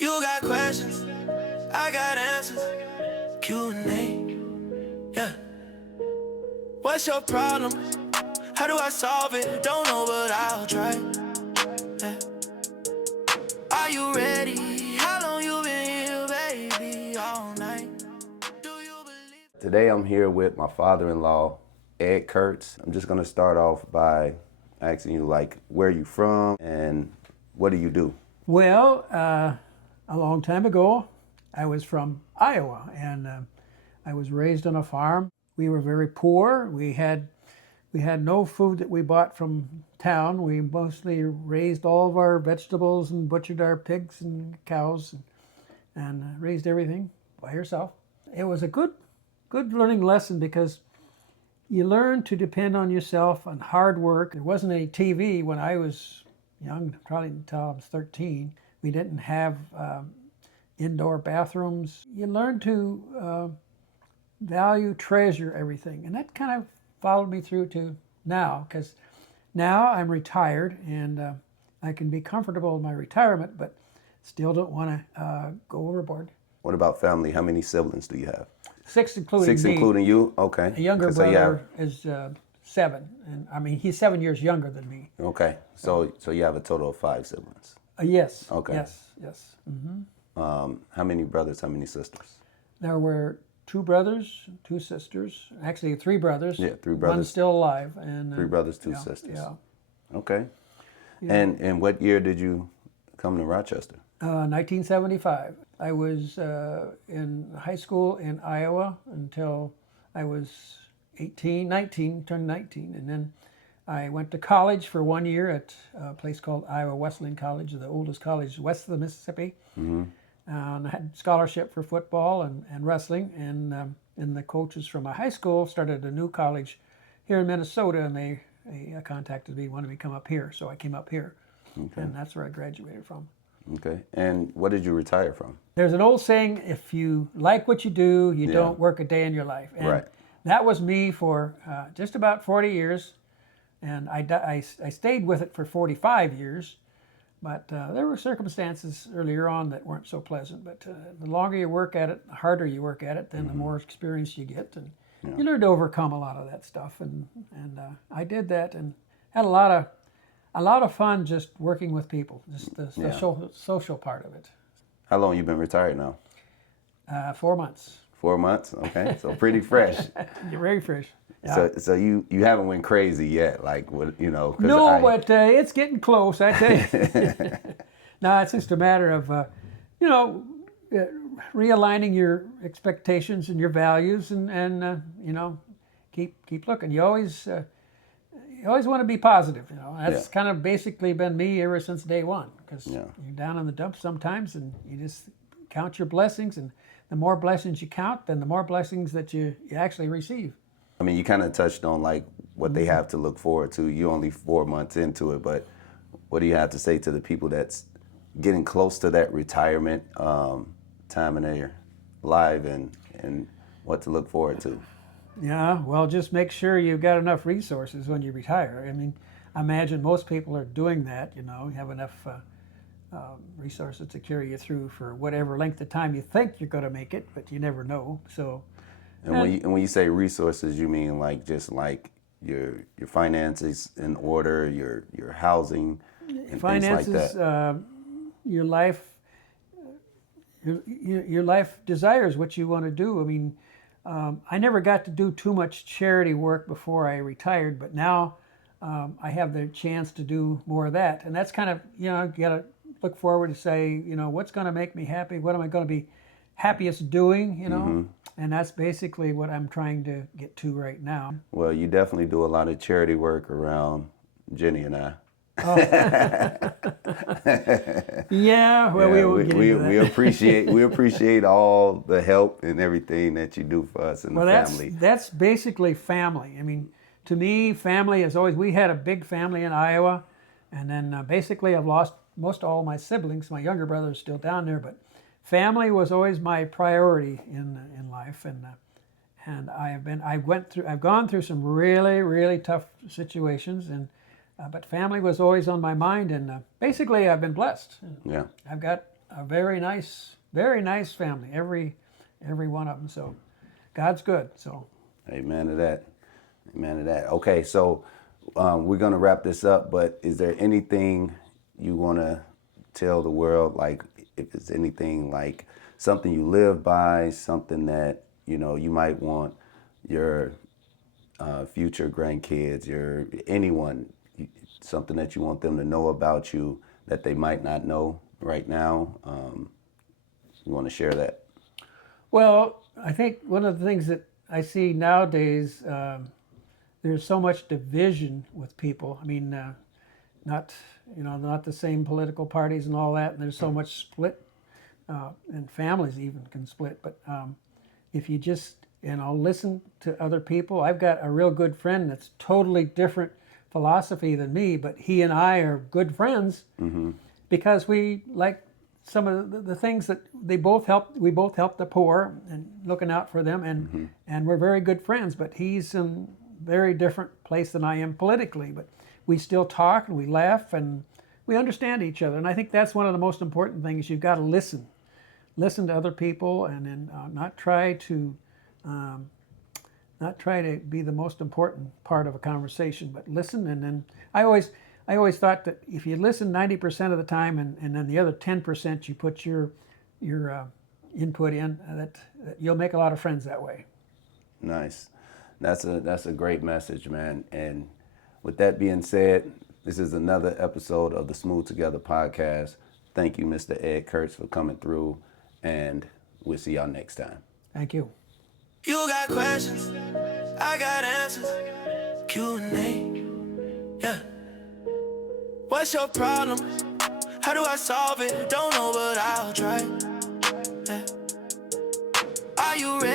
You got questions, I got answers. Q&A, yeah. What's your problem? How do I solve it? Don't know, but I'll try. Yeah. Are you ready? How long you been here, baby? All night. Do you believe? Today I'm here with my father-in-law, Ed Kurtz. I'm just gonna start off by asking you, like, where are you from and what do you do? Well, a long time ago, I was from Iowa, and I was raised on a farm. We were very poor. We had no food that we bought from town. We mostly raised all of our vegetables and butchered our pigs and cows and raised everything by yourself. It was a good learning lesson because you learn to depend on yourself and hard work. There wasn't any TV when I was young, probably until I was 13. We didn't have indoor bathrooms. You learn to value, treasure everything. And that kind of followed me through to now, because now I'm retired and I can be comfortable in my retirement, but still don't want to go overboard. What about family? How many siblings do you have? Six including Six me. including you? Okay. A younger So you brother is 7, and I mean he's 7 years younger than me. Okay. So you have a total of 5 siblings. Yes. Okay. Yes. How many brothers, how many sisters? There were 2 brothers, 2 sisters. Actually, 3 brothers. Yeah, 3 brothers. One's still alive, and 3 brothers, 2 yeah, sisters. Yeah. Okay. Yeah. And what year did you come to Rochester? 1975. I was in high school in Iowa until I was 19, turned 19, and then I went to college for 1 year at a place called Iowa Wesleyan College, the oldest college west of the Mississippi. Mm-hmm. And I had scholarship for football and wrestling, and the coaches from my high school started a new college here in Minnesota, and they contacted me, wanted me to come up here, so I came up here, and that's where I graduated from. Okay. And what did you retire from? There's an old saying, if you like what you do, you don't work a day in your life. And Right. that was me for just about 40 years. And I stayed with it for 45 years. But there were circumstances earlier on that weren't so pleasant. But the longer you work at it, the harder you work at it, then the more experience you get. And you learn to overcome a lot of that stuff. And I did that and had a lot of fun just working with people, just the social part of it. How long you been retired now? 4 months. 4 months? Okay. So pretty fresh. You're very fresh. Yeah. So you haven't went crazy yet, like what, you know? 'Cause No, but it's getting close, I tell you. No, it's just a matter of, realigning your expectations and your values, and keep looking. You always want to be positive. That's kind of basically been me ever since day one. Because you're down in the dumps sometimes, and you just count your blessings, and the more blessings you count, then the more blessings that you actually receive. I mean, you kind of touched on like what they have to look forward to. You're only 4 months into it, but what do you have to say to the people that's getting close to that retirement time in their life, and what to look forward to? Yeah, well, just make sure you've got enough resources when you retire. I mean, I imagine most people are doing that, you have enough resources to carry you through for whatever length of time you think you're going to make it, but you never know. So. And when you say resources, you mean like just like your finances in order, your housing, and finances, things like that. Your life, your life desires what you want to do. I mean, I never got to do too much charity work before I retired, but now I have the chance to do more of that, and that's kind of you got to look forward to say what's going to make me happy. What am I going to be happiest doing? And that's basically what I'm trying to get to right now. Well, you definitely do a lot of charity work around Jenny and I. Oh. Yeah, well, we will get into that. we appreciate all the help and everything that you do for us and the family. That's basically family. I mean, to me, family is always. We had a big family in Iowa, and then basically I've lost most all my siblings. My younger brother is still down there, but family was always my priority in life, and I've gone through some really, really tough situations, but family was always on my mind, and basically I've been blessed. Yeah. I've got a very nice family, every one of them. So God's good. So Amen to that. Amen to that. Okay, so we're going to wrap this up, but is there anything you want to tell the world, like if it's anything like something you live by, something that, you might want your future grandkids, anyone, something that you want them to know about you that they might not know right now? You want to share that? Well, I think one of the things that I see nowadays, there's so much division with people. I mean, not the same political parties and all that, and there's so much split, and families even can split. But if you just listen to other people, I've got a real good friend that's totally different philosophy than me, but he and I are good friends because we like some of the things that we both help the poor and looking out for them, and we're very good friends. But he's in a very different place than I am politically, but we still talk and we laugh and we understand each other. And I think that's one of the most important things. You've got to listen to other people, and then not try to be the most important part of a conversation, but listen. And then I always thought that if you listen 90% of the time, and then the other 10% you put your input in, that you'll make a lot of friends that way. Nice. That's a great message, man. And with that being said, this is another episode of the SmooveTogetha podcast. Thank you, Mr. Ed Kurtz, for coming through, and we'll see y'all next time. Thank you. You got questions, I got answers. Q&A, yeah. What's your problem? How do I solve it? Don't know, but I'll try. Yeah. Are you ready?